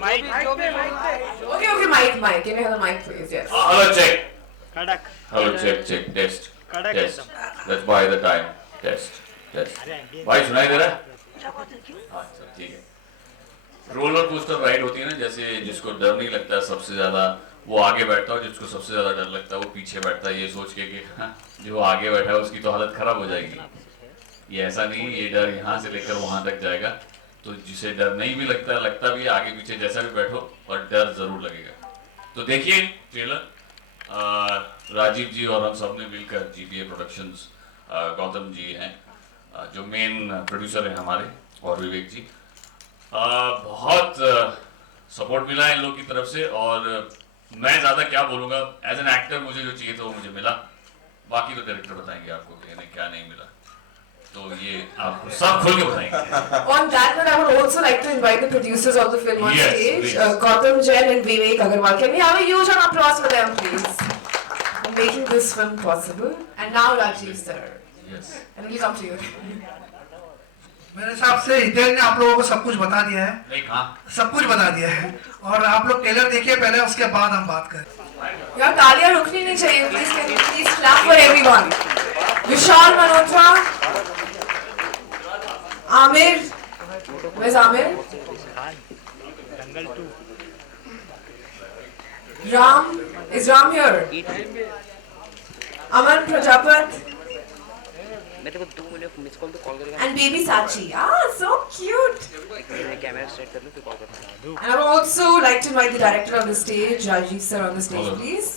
Okay, mic. Can you have the mic, please? Yes. Hello, check. Kadak. Hello, check. Test. Kadak Test. एकदम. Let's buy the time. Test. भाई सुनाई दे रहा है? हाँ, सब ठीक है. रोलर कोस्टर राइड होती है ना, जैसे जिसको डर नहीं लगता है सबसे ज्यादा वो आगे बैठता है, जिसको सबसे ज्यादा डर लगता है वो पीछे बैठता है, ये सोच के कि हाँ, जो आगे बैठा है उसकी तो हालत खराब हो जाएगी. ये ऐसा नहीं, ये डर यहाँ से लेकर वहां तक जाएगा. तो जिसे डर नहीं भी लगता भी आगे पीछे जैसा भी बैठो, पर डर जरूर लगेगा. तो देखिए ट्रेलर. राजीव जी और हम सब ने मिलकर जीपीए प्रोडक्शंस, गौतम जी हैं जो मेन प्रोड्यूसर हैं हमारे, और विवेक जी. बहुत सपोर्ट मिला है इन लोग की तरफ से, और मैं ज़्यादा क्या बोलूँगा. एज एन एक्टर मुझे जो चाहिए था वो मुझे मिला. बाकी तो डायरेक्टर बताएंगे आपको कि इन्हें क्या नहीं मिला, तो ये आपको सब खुल के बताएंगे. On that note, I would also like to invite the producers of the film on Yes, stage, please. Gautam Jain and Vivek Agarwal. Can we have a huge round of applause for them, please, for making this film possible? And now Rajiv sir, Yes. and we'll come to you. मेरे हिसाब से हितेन ने आप लोगों को सब कुछ बता दिया है. नहीं कहाँ? सब कुछ बता दिया है, और आप लोग ट्रेलर देखिए पहले, उसके बाद हम बात करें. यार तालियां रुकनी नहीं चाहिए. Please clap for everyone. Vishal Malhotra, Amir, where's Amir? Dangal 2. Ram, is Ram here? Aman Prajapat मैं तेरे को 2 मिनट मिस कॉल तो कॉल करेगा. and baby Sachi. Ah, so cute. मैं कैमरा सेट कर लूं फिर कॉल करता हूं. And I would also like to invite the director on the stage, Rajiv sir on the stage, Hello. please.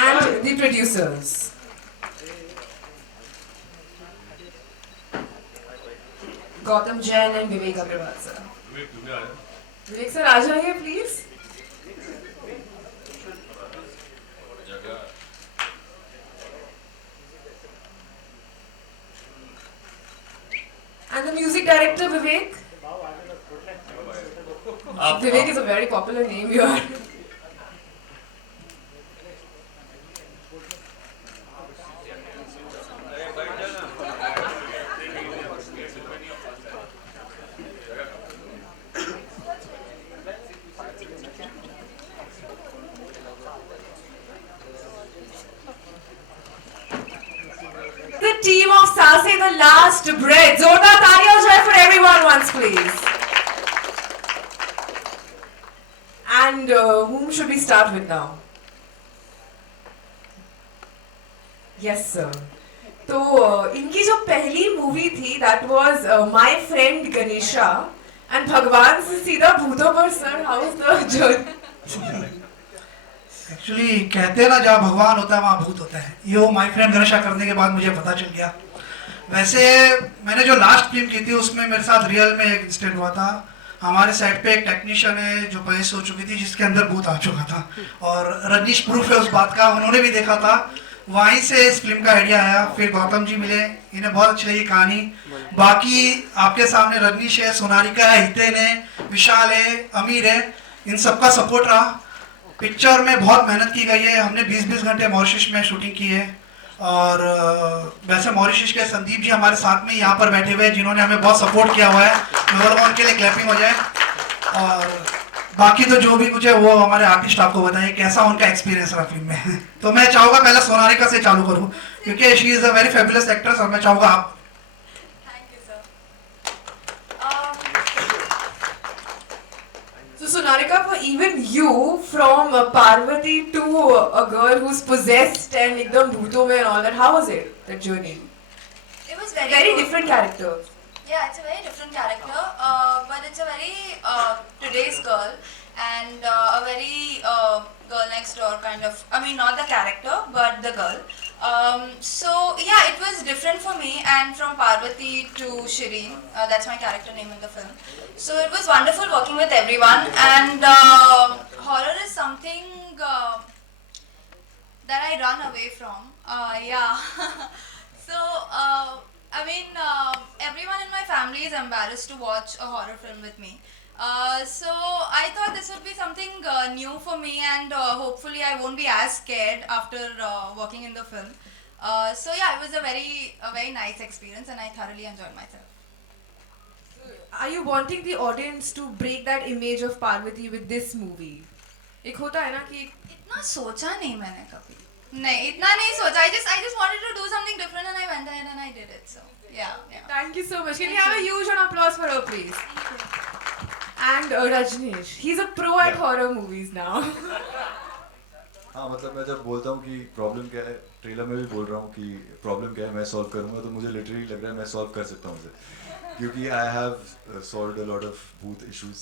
And the producers. Gautam Jain and Vivek Agarwal sir. Vivek sir, aa jaiye please. And the music director Vivek. Vivek is a very popular name here. The team of Saase, the last breath. Zordar taaliyan ho jaye for everyone once, please. And whom should we start with now? Yes, sir. तो इनकी जो पहली movie थी, that was My Friend Ganesha, and भगवान से सीधा भूतों पर. Sir, how is the journey? Actually कहते हैं ना, जहाँ भगवान होता है वहाँ भूत होता है. ये माय फ्रेंड गणेशा करने के बाद मुझे पता चल गया. वैसे मैंने जो लास्ट फिल्म की थी उसमें मेरे साथ रियल में एक इंसिडेंट हुआ था. हमारे साइड पे एक टेक्नीशियन है जो बहस हो चुकी थी, जिसके अंदर भूत आ चुका था, और रजनीश प्रूफ है उस बात का. उन्होंने भी देखा था. वहीं से इस फिल्म का आइडिया आया. फिर गौतम जी मिले, इन्हें बहुत अच्छी लगी कहानी. बाकी आपके सामने रजनीश है, सोनारिका है, हितेन है, विशाल है, अमीर है, इन सबका सपोर्ट रहा. पिक्चर में बहुत मेहनत की गई है. हमने 20-20 घंटे मॉरिशस में शूटिंग की है. और वैसे मॉरिशस के संदीप जी हमारे साथ में यहाँ पर बैठे हुए हैं, जिन्होंने हमें बहुत सपोर्ट किया हुआ है. अगर उनके लिए क्लैपिंग हो जाए. और बाकी तो जो भी कुछ है वो हमारे आर्टिस्ट आपको बताएं कैसा उनका एक्सपीरियंस रहा फिल्म में. तो मैं चाहूँगा पहले सोनारिका से चालू करूँ, क्योंकि she is a very fabulous actress, और मैं चाहूँगा आप. Thank you, sir. So Sonarika, for even you, from Parvati to a girl who's possessed and ekdam bhooton mein and all that, how was it, that journey? It was very, Very good. different characters. Yeah, it's a very different character, but it's a very today's girl and a very girl next door kind of. I mean, not the character, but the girl. So yeah, it was different for me, and from Parvati to Shireen, that's my character name in the film. So it was wonderful working with everyone, and horror is something that I run away from. Yeah. So I mean, everyone in my family is embarrassed to watch a horror film with me. So I thought this would be something new for me, and hopefully I won't be as scared after working in the film. So yeah, it was a very nice experience, and I thoroughly enjoyed myself. are you wanting the audience to break that image of Parvati with this movie? एक होता है ना कि इतना सोचा नहीं मैंने कभी नहीं इतना नहीं सोचा I just wanted to do something different and I went ahead and I did it so yeah thank you so much. Can you have a huge round of applause for her, please? And Rajneesh, he's a pro at horror movies now. हाँ मतलब मैं जब बोलता हूँ कि problem क्या है trailer में भी बोल रहा हूँ कि प्रॉब्लम क्या है मैं सॉल्व करूँगा तो मुझे लिटरली लग रहा है मैं सॉल्व कर सकता हूँ उसे क्योंकि I have solved a lot of bhoot issues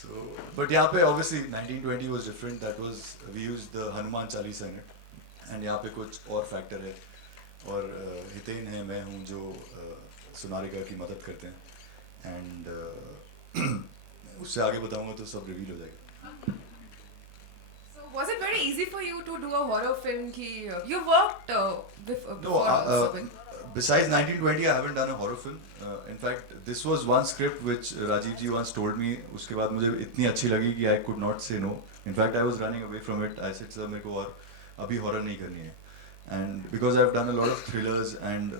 so but यहाँ पे obviously 1920 was different that was we used the Hanuman Chalisa in it and यहाँ पे कुछ और फैक्टर है और हितेन है मैं हूँ जो सोनारिका की मदद करते हैं एंड उससे आगे बताऊँगा तो सब रिवील हो जाएगा. Was it very easy for you to do a horror film? You worked before also with... Besides 1920, I haven't done a horror film. In fact, this was one script which Rajiv ji once told me. उसके बाद मुझे इतनी अच्छी लगी कि I could not say no. In fact, I was running away from it. I said sir मेरे को और अभी horror नहीं करनी है. And because I've done a lot of thrillers and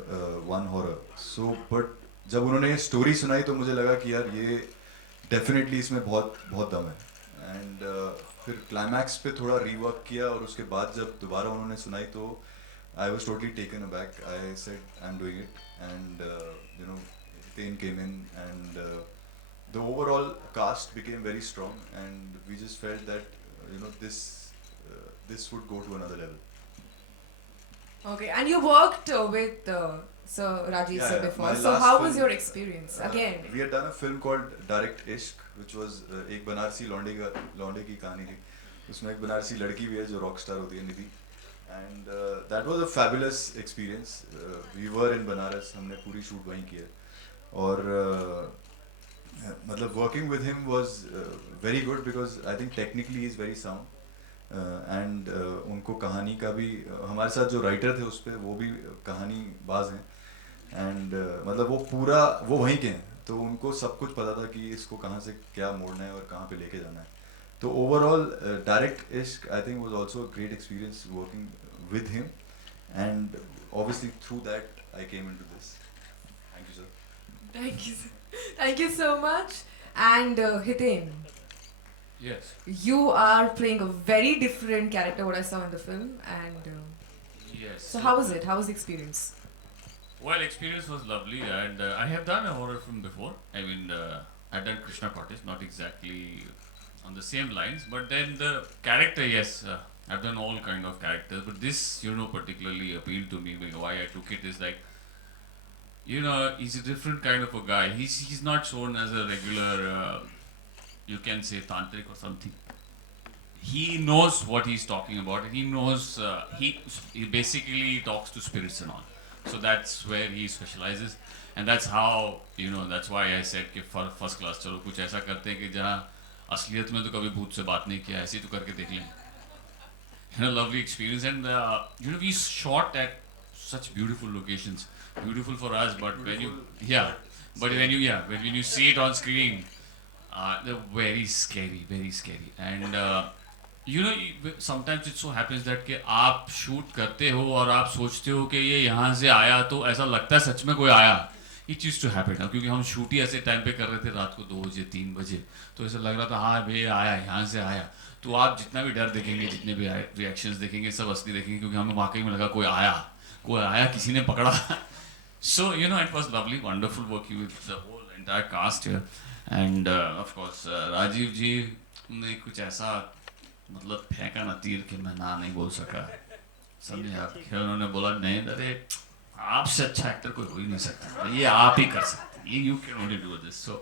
one horror. So but जब उन्होंने ये story सुनाई तो मुझे लगा कि यार ये definitely इसमें बहुत बहुत दम है. And फिर क्लाइमैक्स पे थोड़ा रीवर्क किया और उसके बाद जब दोबारा उन्होंने सुनाई तो I was totally taken aback. I said I am doing it and you know Hiten came in and the overall cast became very strong and we just felt that you know this would go to another level. Okay, and you worked with Sir Rajiv sir before. So how was your experience? Again, we had done a film called Direct Ishq, which was एक बनारसी लौंडे की कहानी थी. उसमें एक बनारसी लड़की भी है जो रॉक स्टार होती है निधि. And that was a fabulous experience. We were in Banaras, हमने पूरी शूट वहीं की है और मतलब working with him was very good because I think technically he is very sound. And उनको कहानी का भी हमारे साथ जो राइटर थे उस पर वो भी कहानी बाज हैं एंड मतलब वो पूरा वो वहीं के हैं तो उनको सब कुछ पता था कि इसको कहाँ से क्या मोड़ना है और कहाँ पे लेके जाना है. तो ओवरऑल डायरेक्ट इश्क I think was also a great experience working with him and obviously through that I came into this. Thank you sir. thank you so much. And Hiten, Yes. you are playing a very different character what I saw in the film. And Yes. so how was it? How was the experience? Well, experience was lovely, and I have done a horror film before. I mean, I've done Krishna Cottage, not exactly on the same lines, but then the character, yes, I've done all kind of characters, but this, particularly appealed to me. Why I took it is like, he's a different kind of a guy. He's not shown as a regular, you can say tantric or something. He knows what he's talking about, and he knows he basically talks to spirits and all. So that's where he specializes, and that's how that's why I said कि first class चलो कुछ ऐसा करते हैं कि जहाँ असलियत में तो कभी भूत से बात नहीं किया ऐसे ही तो करके देख लें. Lovely experience, and we shot at such beautiful locations, beautiful for us, but when you see it on screen, they're very scary, and sometimes it so happens that कि आप शूट करते हो और आप सोचते हो कि ये यहाँ से आया तो ऐसा लगता है सच में कोई आया. It used to happen ना क्योंकि हम शूट ही ऐसे टाइम पे कर रहे थे रात को 2 बजे 3 बजे तो ऐसा लग रहा था हाँ भैया आया यहाँ से आया. तो आप जितना भी डर देखेंगे जितने भी रिएक्शंस देखेंगे सब असली देखेंगे क्योंकि हमें वाकई में लगा कोई आया किसी ने पकड़ा. So it was lovely, wonderful working with the whole entire cast here, and of course Rajiv जी ने कुछ ऐसा मतलब फेंका ना तीर कि मैं ना नहीं बोल सका. समझे आप. फिर उन्होंने बोला नहीं अरे आपसे अच्छा एक्टर कोई हो ही नहीं सकता, ये आप ही कर सकते हैं, you can only do this. So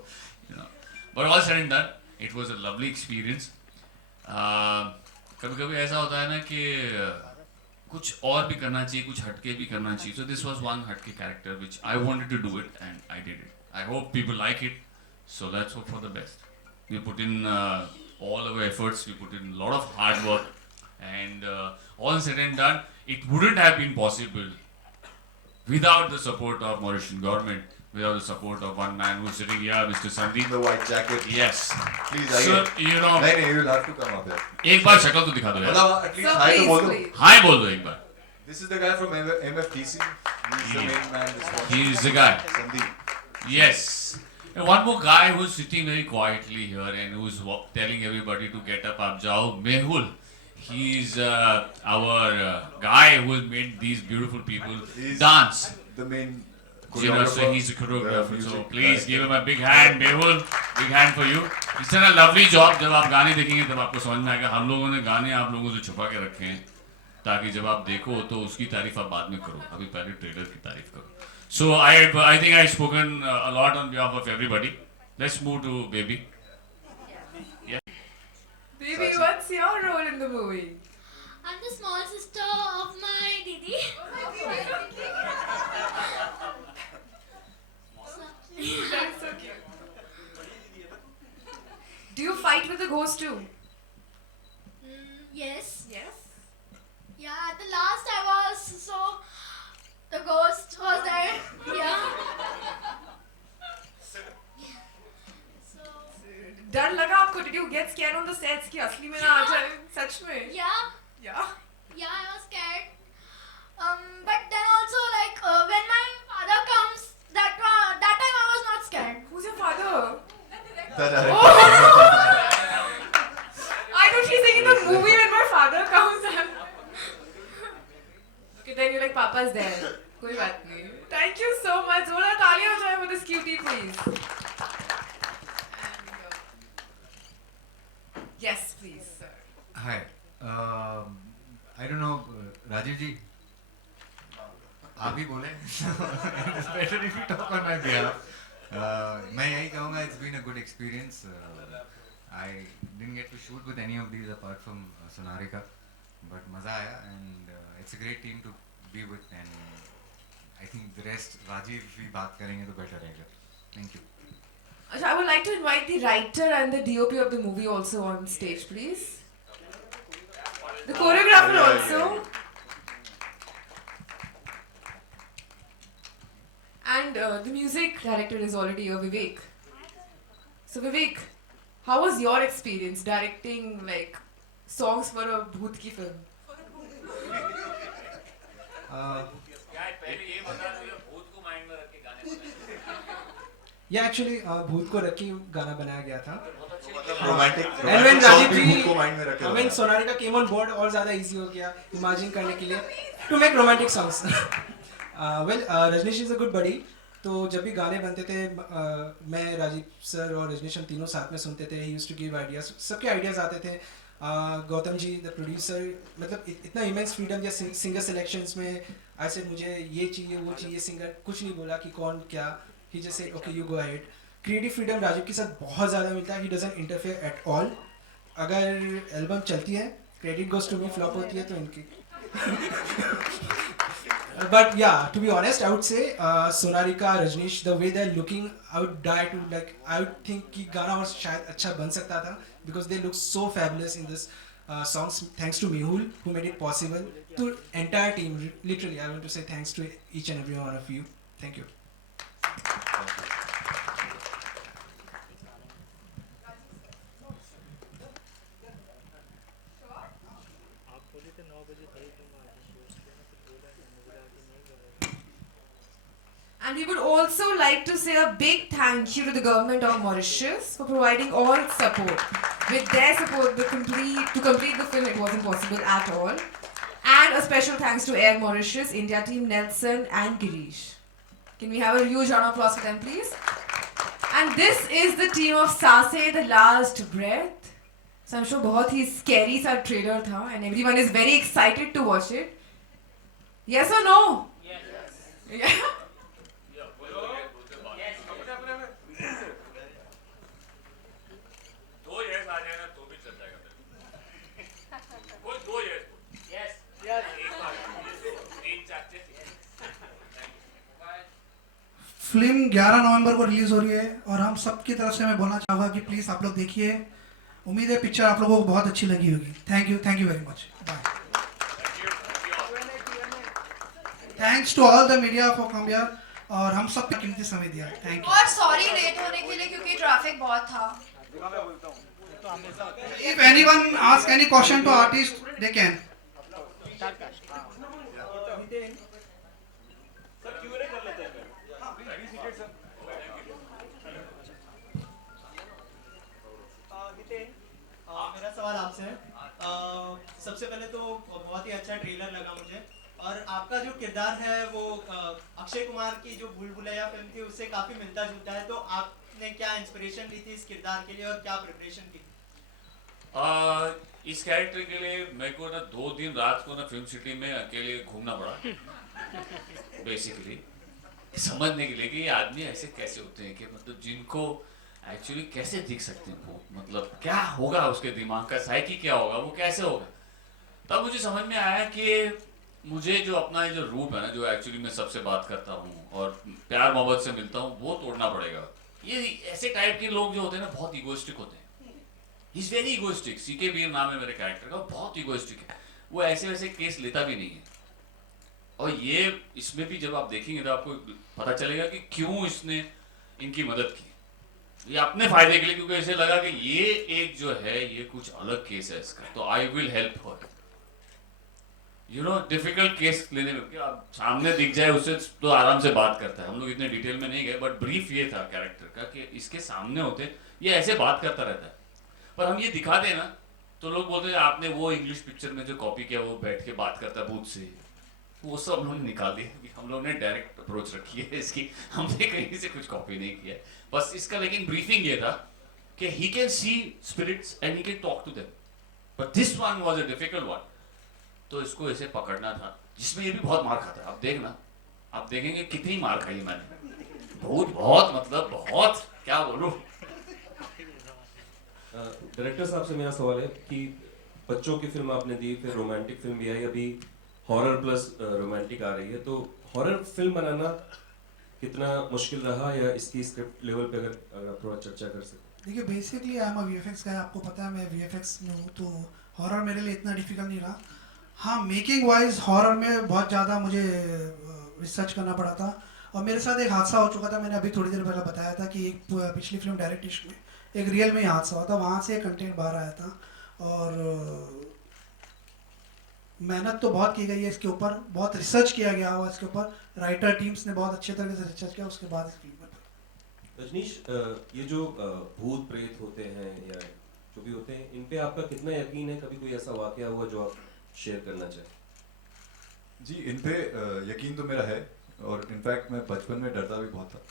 but all said and done, it was a lovely experience. कभी कभी ऐसा होता है ना कि कुछ और भी करना चाहिए, कुछ हटके भी करना चाहिए. So this was one हटके character which I wanted to do it and I did it. I hope people like it. So let's hope for the best. We put in all our efforts, we put in a lot of hard work, and all said and done, it wouldn't have been possible without the support of Mauritian government, without the support of one man who's sitting here, Mr. Sandeep. The white jacket. Yes. Please So, नहीं you'll have to come up here. एक बार शक्ल तो दिखा दो यार. मतलब at least So hi तो बोल दो. please. हाय बोल दो एक बार. This is the guy from MFTC. He's the main man. He is the guy. Sandeep. Yes. And one more guy who's sitting very quietly here and who's telling everybody to get up, aap jao. Mehul. He's our guy who has made these beautiful people He's dance. The main You know, so choreographer, he's a choreographer. music So please give director. him a big hand, Mehul. Big hand for you. He's done a lovely job. जब आप गाने देखेंगे तब आपको समझ में आएगा हम लोगों ने गाने आप लोगों से छुपा के रखे हैं ताकि जब आप देखो तो उसकी तारीफ आप बाद में करो अभी पहले ट्रेलर की तारीफ करो. So I think I've spoken a lot on behalf of everybody. Let's move to Baby. Baby, what's your role in the movie? I'm the small sister of my Didi. That's so cute. Do you fight with the ghost too? Yes. Yes. Yeah, at the last I was so the ghost was there. Yeah. So डर लगा आपको? Did you get scared on the sets कि असली में ना आ जाए? सच में? yeah, Yeah. yeah, I was scared. But then also like when my father comes, that time I was not scared. Who's your father? The director. I thought she's saying in the movie when my father comes. Okay, then you're like, Papa's there. कोई बात नहीं. Thank you so much. जोरदार तालियां हो जाए for this cutie, please. Yes, please, sir. Hi. I don't know, Rajiv ji. आप ही बोले. It's better if you talk on my behalf. मैं यही कहूँगा, it's been a good experience. I didn't get to shoot with any of these apart from Sonarika, but मजा आया and it's a great team to be with and I think the rest Rajiv भी बात करेंगे तो better रहेगा. Thank you. I would like to invite the writer and the DOP of the movie also on stage, please. The choreographer also. And the music director is already here, Vivek. So Vivek, how was your experience directing like songs for a Bhoot ki film? Yeah, actually भूत को रख के गाना बनाया गया था. Romantic And when song Rajiv भी ji, भूत को mind में रखे when हुआ है. Sonarika came on board, और ज़्यादा easy हो गया imagine करने के लिए to make romantic songs. Well, Rajneesh is a good buddy. तो जब भी गाने बनते थे मैं राजीव सर और रजनीश हम तीनों साथ में सुनते थे. He used to give ideas. सबके ideas आते थे. गौतम जी द प्रोड्यूसर मतलब इतना इमेंस फ्रीडम दिया सिंगर सिलेक्शंस में. ऐसे मुझे ये चाहिए वो चाहिए सिंगर कुछ नहीं बोला कि कौन क्या. He just said okay you go ahead. Creative freedom Rajiv के साथ बहुत ज़्यादा मिलता है. He doesn't interfere at all. अगर एल्बम चलती है credit goes to me, flop होती है तो इनकी. But yeah, to be honest, I would say Sonarika, Rajneesh, the way they're looking, I would die to like. I would think कि गाना और शायद अच्छा बन सकता था because they look so fabulous in this songs. Thanks to Mehul who made it possible. To entire team, literally, I want to say thanks to each and every one of you. Thank you. आप बोले थे 9 बजे भाई तुम आज सोच के ना फिर बोला मुझे आगे नहीं कर रहे. And we would also like to say a big thank you to the government of Mauritius for providing all support. With their support, to complete the film, it wasn't possible at all. And a special thanks to Air Mauritius, India team, Nelson and Girish. Can we have a huge round of applause for them, please? And this is the team of Saase, The Last Breath. So I'm sure बहुत ही scary सा trailer था, and everyone is very excited to watch it. Yes or no? Yes. Yeah. Film 11 नवंबर को release हो रही है और हम सब की तरफ से मैं बोलना चाहूँगा कि प्लीज़ आप लोग देखिए. उम्मीद है पिक्चर आप लोगों को बहुत अच्छी लगी होगी. Thank you very much. Bye. Thanks to all the media for come here और हम सब का कीमती समय दिया. थैंक और सॉरी लेट होने के लिए क्योंकि ट्रैफिक बहुत था. You. If anyone ask any question to artist they can. सवाल आपसे है। सबसे पहले तो बहुत ही अच्छा ट्रेलर लगा मुझे, और आपका जो किरदार है वो अक्षय कुमार की जो भूल भुलैया फिल्म थी उससे काफ़ी मिलता जुलता है, तो आपने क्या इंस्पिरेशन ली थी इस किरदार के लिए और क्या प्रिपरेशन की? इस कैरेक्टर के लिए मेरे को ना 2 दिन रात को ना फिल्म सिटी में अकेले घूमना पड़ा बेसिकली समझने के लिए कि ये आदमी ऐसे कैसे होते हैं, कि मतलब जिनको एक्चुअली कैसे दिख सकते हैं वो, मतलब क्या होगा उसके दिमाग का साइकी क्या होगा, वो कैसे होगा। तब मुझे समझ में आया कि मुझे जो अपना जो रूप है ना, जो एक्चुअली मैं सबसे बात करता हूँ और प्यार मोहब्बत से मिलता हूँ, वो तोड़ना पड़ेगा। ये ऐसे टाइप के लोग जो होते हैं ना बहुत इगोइस्टिक होते हैं। He is very egoistic. C K Veer नाम है मेरे कैरेक्टर का, बहुत इगोइस्टिक है। वो ऐसे वैसे केस लेता भी नहीं है। और ये इसमें भी जब आप देखेंगे तो आपको पता चलेगा कि क्यों इसने इनकी मदद की, ये अपने फायदे के लिए, क्योंकि इसे लगा कि ये एक जो है ये कुछ अलग केस है इसका, तो I will help her. You know difficult case लेने में क्या आप सामने दिख जाए उससे तो आराम से बात करता है। हम लोग इतने डिटेल में नहीं गए, बट ब्रीफ ये था कैरेक्टर का कि इसके सामने होते ये ऐसे बात करता रहता है, पर हम ये दिखा दें ना तो लोग बोलते हैं आपने वो इंग्लिश पिक्चर में जो कॉपी किया वो बैठ के बात करता है भूत से, वो सब हम लोगों ने निकाल दिया। हम लोगों ने डायरेक्ट अप्रोच रखी है इसकी, हमने कहीं से कुछ कॉपी नहीं किया है बस इसका। लेकिन ब्रीफिंग ये था कि he can see spirits and he can talk to them, but this one was a difficult one, तो इसको ऐसे पकड़ना था, जिसमें ये भी बहुत मार खाता है। आप देखना, आप देखेंगे कितनी मार खाई मैंने, बहुत मतलब बहुत, क्या बोलूं। डायरेक्टर साहब से मेरा सवाल है कि बच्चों की फिल्म आपने दी, फिर रोमांटिक फिल्म भी आई, अभी हॉरर प्लस रोमांटिक आ रही है, तो हॉरर फिल्म बनाना कितना मुश्किल रहा, या इसकी स्क्रिप्ट लेवल पे अगर आप थोड़ा चर्चा कर सकें। देखिए basically I am a VFX का, आपको पता है मैं वीएफएक्स में हूँ, तो हॉरर मेरे लिए इतना डिफिकल्ट नहीं रहा। हाँ, मेकिंग वाइज हॉरर में बहुत ज़्यादा मुझे रिसर्च करना पड़ा था, और मेरे साथ एक हादसा हो चुका था, मैंने अभी थोड़ी देर पहले बताया था कि एक पिछली फिल्म डायरेक्ट में एक रियल में ही हादसा हुआ था, वहाँ से कंटेंट बाहर आया था, और मेहनत तो बहुत की गई है इसके ऊपर, बहुत रिसर्च किया गया हुआ इसके ऊपर, राइटर टीम्स ने बहुत अच्छे तरीके से रिसर्च किया, उसके बाद इस फिल्म पर। रजनीश, ये जो भूत प्रेत होते हैं या जो भी होते हैं, इन पे आपका कितना यकीन है? कभी कोई ऐसा वाकया हुआ जो आप शेयर करना चाहें? जी, इन पे यकीन तो मेरा है, और इनफैक्ट मैं बचपन में डरता भी बहुत था।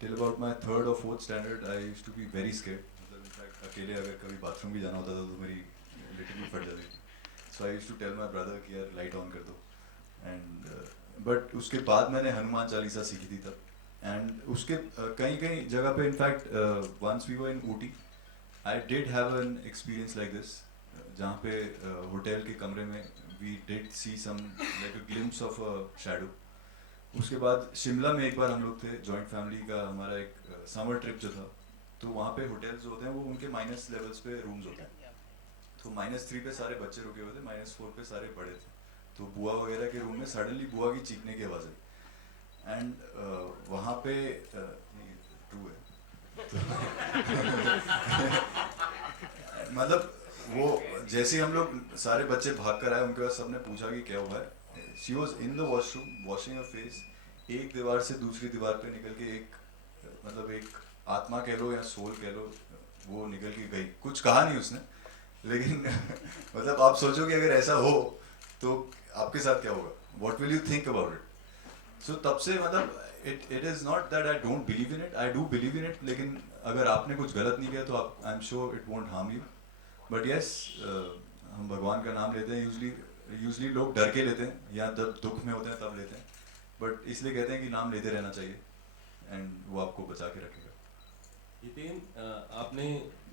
टिल अबाउट माई 3rd और 4th standard I used to be very scared. मतलब इनफैक्ट अकेले अगर कभी बाथरूम भी जाना होता था तो मेरी लिटरली फट जाती थी। So I used to tell my brother कि यार लाइट ऑन कर दो, एंड बट उसके बाद मैंने हनुमान चालीसा सीखी थी तब, एंड उसके कहीं कहीं जगह पे in fact once we were in Ooty I did have an experience like this, जहाँ पे होटल के कमरे में we did see some like a glimpse of a shadow. उसके बाद शिमला में एक बार हम लोग थे, जॉइंट फैमिली का हमारा एक समर ट्रिप जो था, तो वहाँ पे होटल्स जो होते हैं वो उनके माइनस लेवल्स पे रूम्स होते हैं, तो -3 पे सारे बच्चे रुके हुए थे, -4 पे सारे पड़े थे, तो बुआ वगैरह के रूम में सडनली बुआ की चीखने की आवाज़ आई, एंड वहाँ पे ट्रू है मतलब वो जैसे ही हम लोग सारे बच्चे भाग कर आए, उनके बाद सबने पूछा कि क्या हुआ है। She was in the washroom washing her face, एक दीवार से दूसरी दीवार पे निकल के एक मतलब एक आत्मा कह लो या सोल कह लो, वो निकल के गई। कुछ कहा नहीं उसने, लेकिन मतलब आप सोचो कि अगर ऐसा हो तो आपके साथ क्या होगा, what will you think about it. So तब से मतलब it is not that I don't believe in it, I do believe in it, लेकिन अगर आपने कुछ गलत नहीं किया तो आप I am sure it won't harm you. But yes, हम भगवान का नाम लेते हैं, यूजली लोग डर के लेते हैं या जब दुख में होते हैं तब लेते हैं, बट इसलिए कहते हैं कि नाम लेते रहना चाहिए, एंड वो आपको बचा के रखेगा। जितेन, आपने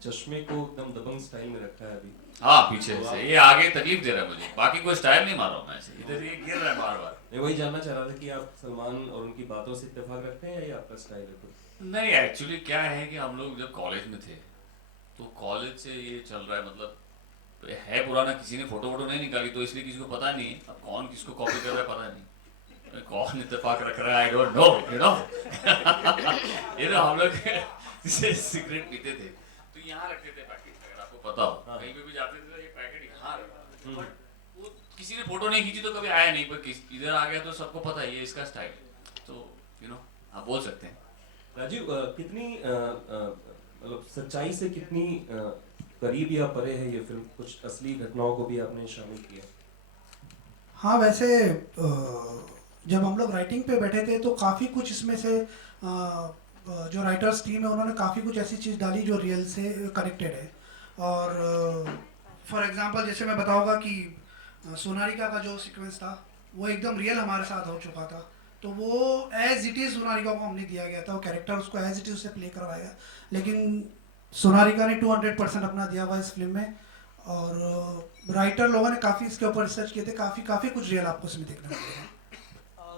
चश्मे को एकदम दबंग स्टाइल में रखा है अभी। हाँ, पीछे से ये आगे तकलीफ दे रहा है मुझे, बाकी कोई स्टाइल नहीं मार रहा हूँ मैं, ऐसे इधर ये गिर रहा है बार बार। मैं वही जानना चाह रहा था कि आप सलमान और उनकी बातों से इत्तेफाक रखते हैं या ये आपका स्टाइल है? नहीं, एक्चुअली क्या है कि हम लोग जब कॉलेज में थे तो कॉलेज से ये चल रहा है, मतलब है पुराना, किसी ने फोटो वोटो नहीं निकाली तो इसलिए किसी को पता नहीं है, अब कौन किसको कॉपी कर रहा है पता नहीं, कौन इत्तेफाक रख रहा है I don't know, you know. ये तो हम लोग जैसे सिगरेट पीते थे तो यहाँ रखते थे पैकेट, अगर आपको पता हो कहीं पे भी जाते थे तो ये पैकेट यहाँ रखा, बट वो किसी ने फोटो नहीं खींची तो कभी आया नहीं, पर इधर आ गया तो सबको पता है ये इसका स्टाइल है, तो यू नो आप बोल सकते हैं। राजीव, कितनी मतलब सच्चाई से कितनी करीब या परे है ये फिल्म? कुछ असली घटनाओं को भी आपने शामिल किया? हाँ, वैसे जब हम लोग राइटिंग पे बैठे थे तो काफ़ी कुछ इसमें से जो राइटर्स टीम है उन्होंने काफ़ी कुछ ऐसी चीज़ डाली जो रियल से कनेक्टेड है। और फॉर एग्जांपल जैसे मैं बताऊंगा कि सोनारिका का जो सीक्वेंस था वो एकदम रियल हमारे साथ हो चुका था, तो वो एज इट इज़ सोनारिका को हमने दिया गया था, वो कैरेक्टर उसको एज इट इज़ उससे प्ले करवाया, लेकिन सोनारिका ने 200% अपना दिया हुआ इस फिल्म में। और राइटर लोगों ने काफ़ी इसके ऊपर रिसर्च किए थे, काफ़ी कुछ रियल आपको इसमें देखने को मिलेगा।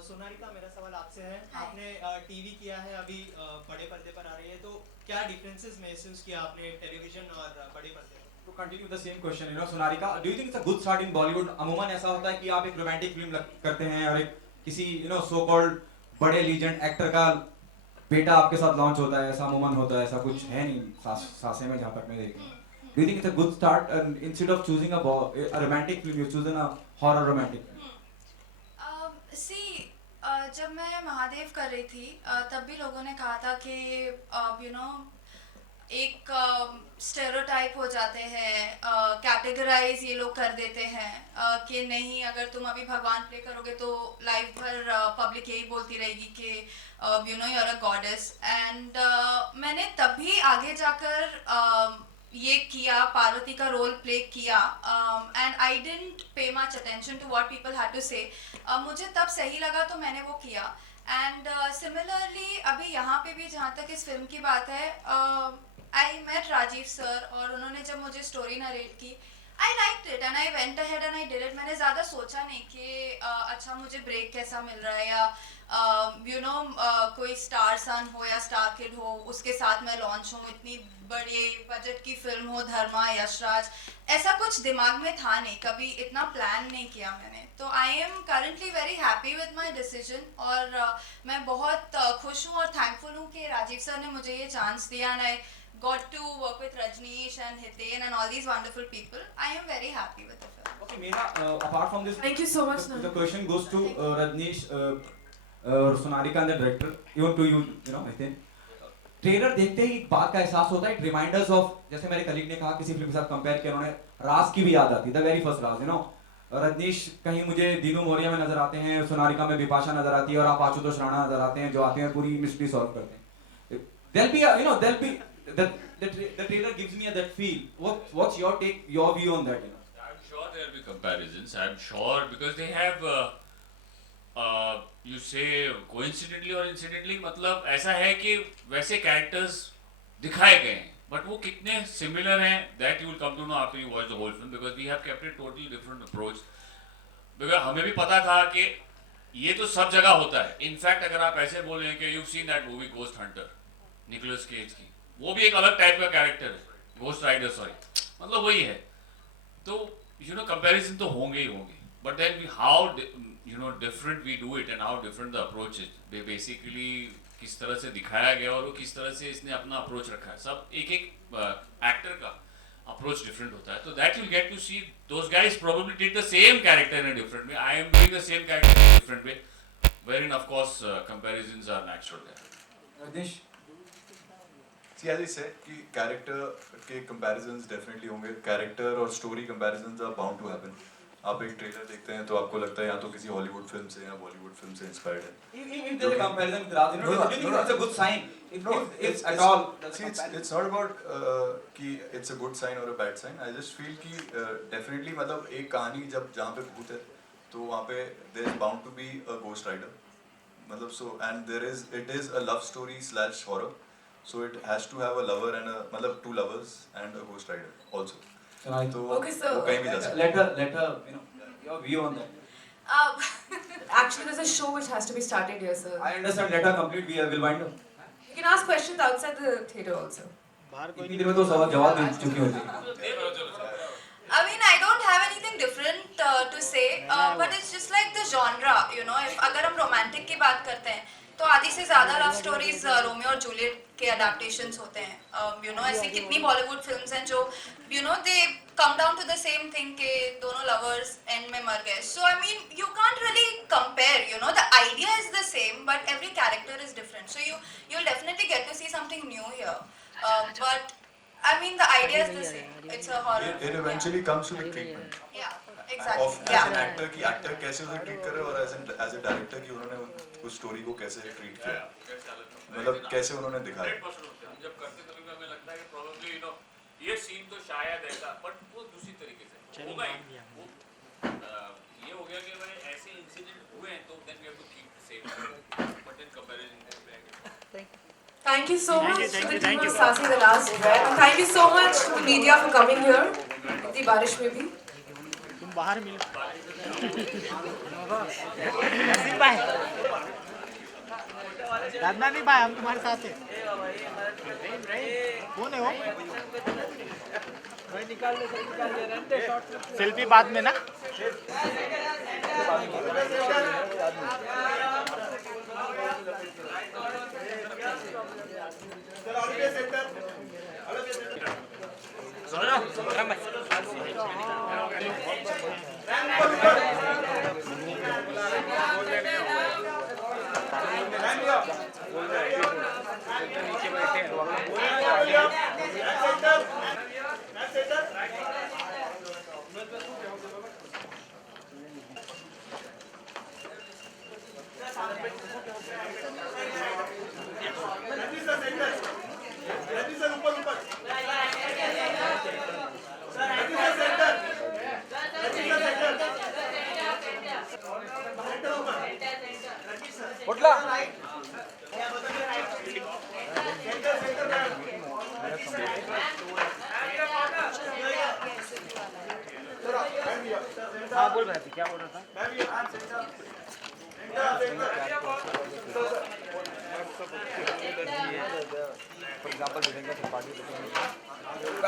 सोनारिका, मेरा सवाल आपसे है, आपने टीवी किया है, अभी बड़े पर्दे पर आ रही है, तो क्या डिफरेंसेस महसूस किया आपने टेलीविजन और बड़े पर्दे पर? To continue the same question, Sonarika, do you think it's a good start in Bollywood? अमूमन ऐसा होता है कि आप एक रोमांटिक फिल्म करते हैं और एक किसी सो कॉल्ड बड़े लीजेंड एक्टर का बेटा आपके साथ लॉन्च होता है, ऐसा अमूमन होता है, ऐसा कुछ है नहीं सासे में जहाँ तक मैं देख रहा हूँ। Do you think it's a good start instead of choosing a romantic film, you've chosen a horror romantic film? जब मैं महादेव कर रही थी तब भी लोगों ने कहा था कि एक स्टेरियोटाइप हो जाते हैं, कैटेगराइज ये लोग कर देते हैं कि नहीं, अगर तुम अभी भगवान प्ले करोगे तो लाइफ भर पब्लिक यही बोलती रहेगी कि you are a goddess. And मैंने तब भी आगे जाकर ये किया, पार्वती का रोल प्ले किया, and I didn't pay much attention to what people had to say. मुझे तब सही लगा तो मैंने वो किया। एंड सिमिलरली अभी यहाँ पे भी जहाँ तक इस फिल्म की बात है, आई मेट राजीव सर और उन्होंने जब मुझे स्टोरी नरेट की, I liked it and I went ahead and I did it. मैंने ज़्यादा सोचा नहीं कि अच्छा मुझे ब्रेक कैसा मिल रहा है, या कोई स्टार सन हो या स्टार किड हो उसके साथ मैं लॉन्च हूँ, इतनी बड़ी बजट की फिल्म हो, धर्मा, यशराज, ऐसा कुछ दिमाग में था नहीं, कभी इतना प्लान नहीं किया मैंने। तो I am currently very happy with my decision और मैं बहुत खुश हूँ और थैंकफुल हूँ कि राजीव सर ने मुझे ये चांस दिया and I got to work with Rajneesh and Hiten and all these wonderful people. I am very happy with the film. Okay, Meera, apart from this, Thank you so much. The question goes to Rajneesh, Sonarika and the director, even to you, Hiten. Trailer देखते ही एक बात का एहसास होता है, reminders of, जैसे मेरे colleague ने कहा किसी फिल्म के साथ कंपेयर किया उन्होंने, राज की भी याद आती, द वेरी फर्स्ट राज। रजनीश कहीं मुझे दीनू मोरिया में नजर आते हैं, सोनारिका में बिपाशा नजर आती है, और आप आशुतोष राणा नजर आते हैं जो आते हैं पूरी मिस्ट्री सॉल्व करते हैं। there'll be the trailer gives me that feel. What's your take, your view on that? I'm sure there'll be comparisons. I'm sure because they have you say coincidentally or incidentally, मतलब ऐसा है कि वैसे characters दिखाए गए हैं, but वो कितने similar हैं that you will come to know after you watch the whole film, because we have kept a totally different approach. because हमें भी पता था कि ये तो सब जगह होता है। इनफैक्ट अगर आप ऐसे बोल रहे हैं कि you've seen that movie Ghost Hunter, Nicolas Cage की, वो भी एक अलग टाइप का कैरेक्टर है, घोस्ट राइडर, सॉरी, मतलब वही है। तो कंपैरिजन तो होंगे ही होंगे, but then how different we do it and how different the approach is, basically किस तरह से दिखाया गया और वो किस तरह से इसने अपना अप्रोच रखा है। सब एक एक्टर का अप्रोच डिफरेंट होता है, तो that you get to see those guys probably did the same character in a different way, I am doing the same character in a different way, wherein of course comparisons are natural there. Rajneesh, See, as I said कि character के comparisons definitely होंगे, character और story comparisons are bound to happen. आप एक trailer देखते हैं तो आपको लगता है या तो किसी हॉलीवुड फिल्म से या बॉलीवुड फिल्म से इंस्पायर्ड है। If there's a comparison with Raj, do you think it's a good sign? If at all, it's not about कि it's a good sign or a bad sign. I just feel कि definitely मतलब एक कहानी जब जहाँ पे भूत है तो वहाँ पे there is bound to be a ghost rider, मतलब so, and it is a love story / horror. So it has to have a lover and मतलब 2 lovers and a ghost rider also. Right. So Okay, so वो कहीं भी जा सकता है। let her, your view on that. Actually, there's a show which has to be started here, sir. I understand. Let her complete. We will wind up. You can ask questions outside the theater also. इतनी देर में तो सवाल जवाब दे चुकी होती। I mean, I don't have anything different to say, but it's just like the genre, if अगर हम romantic की बात करते हैं तो आधी से ज़्यादा लव स्टोरीज रोमियो और जूलियट के अडेप्टेशंस होते हैं। ऐसी कितनी बॉलीवुड फिल्म्स हैं जो they come down to the same thing के दोनों लवर्स एंड में मर गए। So I mean you can't really compare, the idea is the same but every character is different, so you'll definitely get to see something new here, but I I mean, the idea is the same. It's a horror. It eventually comes to the treatment Yeah, exactly. of as an actor की actor कैसे उसे treat करे और as a director की उन्होंने उस story को कैसे treat किया, मतलब कैसे उन्होंने दिखाया. 100% हम जब करते तभी हमें लगता है कि probably ये सीन तो शायद ऐसा, but वो दूसरी तरीके से होगा ही. वो ये हो गया कि भाई ऐसे इंसिडेंट हुए हैं तो then we have to keep the same, but in comparison Thank you so much to the team of Sasi, the last breath. And thank you so much to the media for coming here. इतनी बारिश में भी. तुम बाहर मिलो नसीब भाई राजनानी भाई हम तुम्हारे साथ हैं कौन है वो सेल्फी बाद में ना हाँ बोल रहे थे क्या बोल रहा था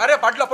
अरे पाटला